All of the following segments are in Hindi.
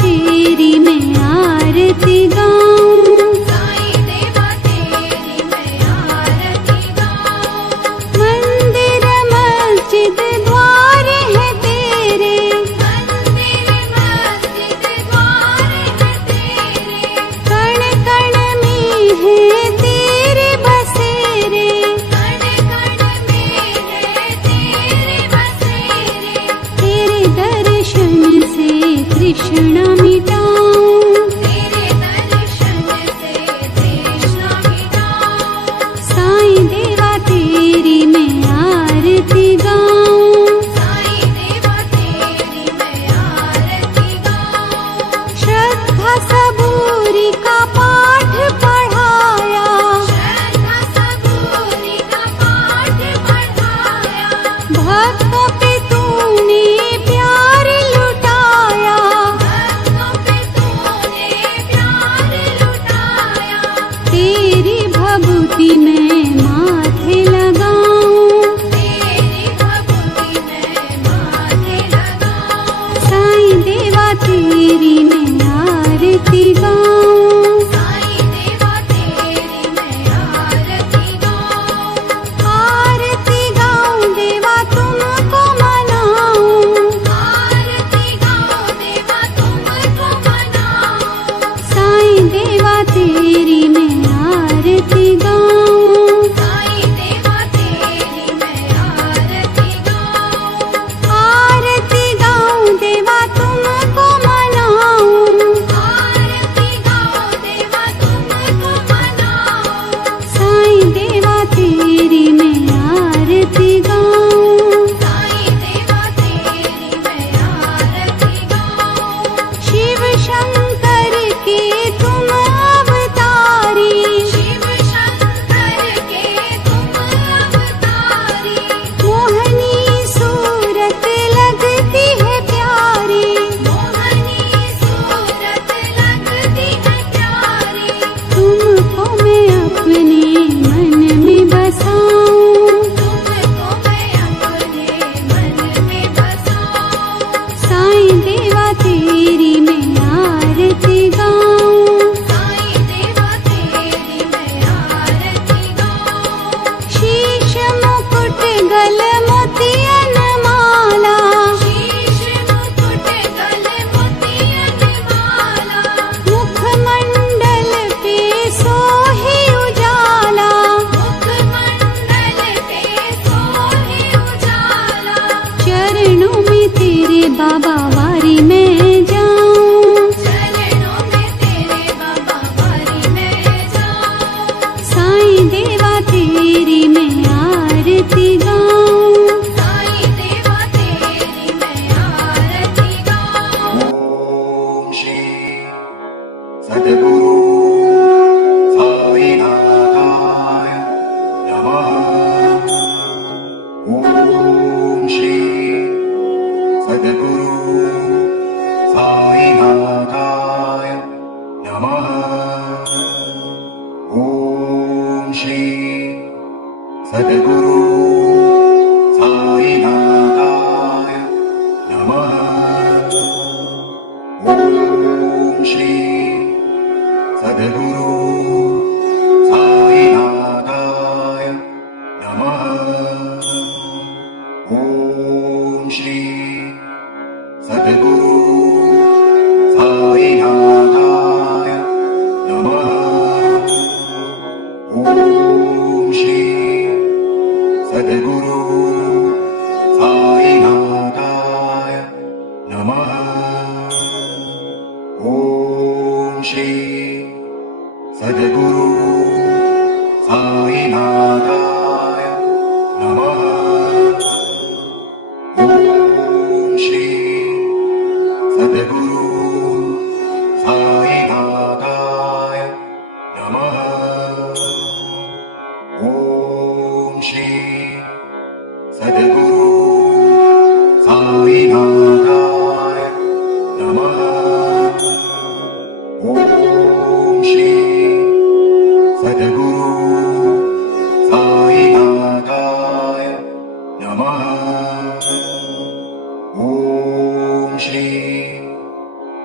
तेरी मैं आरती गाऊं, साईं देवा तेरी मैं आरती गाऊं। मंदिर मस्जिद द्वार है तेरे, मंदिर मस्जिद द्वार है तेरे, कण कण में है तेरे बसेरे, कण कण में है तेरे बसेरे। तेरे दर्शन से तृष्णा मिटाऊं, तेरे दर्शन से तृष्णा मिटाऊं। साईं देवा तेरी मैं आरती गाऊं, साईं देवा तेरी मैं आरती गाऊं। श्रद्धा सबूरी का पाठ पढ़ाया, श्रद्धा सबूरी का पाठ पढ़ाया, भक्तों पे तूने प्यार लुटाया, भक्तों पे तूने प्यार लुटाया। तेरी भभूति मैं माथे लगाऊं, तेरी भक्ति मैं माथे लगाऊं। साईं देवा तेरी मैं आरती गाऊं, साईं देवा तेरी मैं आरती गाऊं। आरती गाऊं देवा तुमको मनाऊं, आरती गाऊं देवा तुमको मनाऊं। साईं देवा तेरी मैं आरती गाऊं, साईं देवा तेरी मैं आरती गाऊं। आरती गाऊं देवा तुमको मनाऊं, आरती गाऊं देवा तुमको मनाऊं। साईं देवा तेरी मैं आरती गाऊं, साईं देवा तेरी मैं आरती गाऊं। शिव शंकर के तुम अवतारी, शिव शंकर के तुम अवतारी, मोहनी सूरत लगती है प्यारी, मोहनी सूरत लगती है प्यारी। तुमको मैं अपने मन में बसाऊं, तुमको मैं अपने मन में बसाऊं। साईं देवा तेरी मैं आरती गाऊं, साईं देवा तेरी मैं आरती गाऊं। शीश मुकुट गल मोतियन माला, शीश मुकुट गल मोतियन माला, मुखमंडल पे सोहे उजाला, मुखमंडल पे सोहे उजाला। चरणों में तेरे बाबा वारी में जाऊं, चरणों में तेरे बाबा वारी में जाऊं। साईं देवा तेरी मैं आरती गाऊं, साईं देवा तेरी मैं आरती गाऊं। ओम श्री सद्गुरु साईनाथाय नमः। ओम श्री सद्गुरु साईनाथाय नमः। ओम श्री सद्गुरु साईनाथाय नमः। ओम श्री सद्गुरु साईनाथाय नमः। ओम श्री सद्गुरु साईनाथाय नमः। ओम श्री सद्गुरु साईनाथाय नमः। ओम श्री सद्गुरु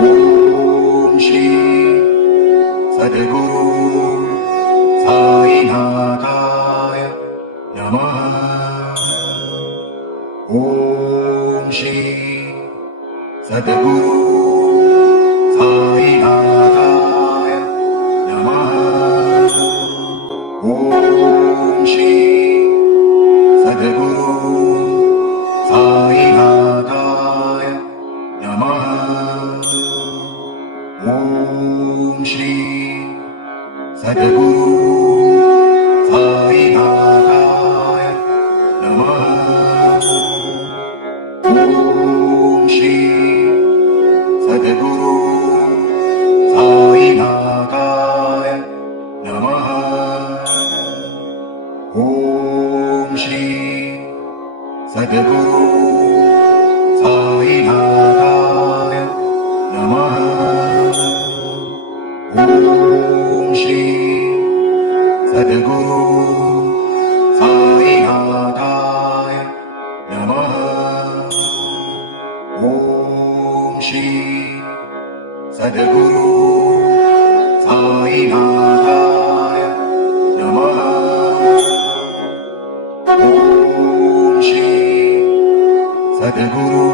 ॐ श्री सद्गुरु साईनाथाय नमः। ॐ श्री सद्गुरु साईनाथाय नमः। ॐ श्री सद्गुरु साईनाथाय नमः। ॐ श्री सद्गुरु साईनाथाय नमः। ॐ श्री सद्गुरु साईनाथाय नमः। ॐ श्री सद्गुरु साईनाथाय नमः। ॐ श्री सद्गुरु साईनाथाय नमः। ॐ श्री सद्गुरु साईनाथाय नमः। ॐ श्री सद्गुरु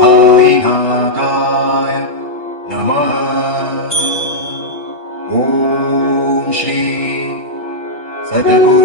साईनाथाय नमः। ॐ श्री सद्गुरु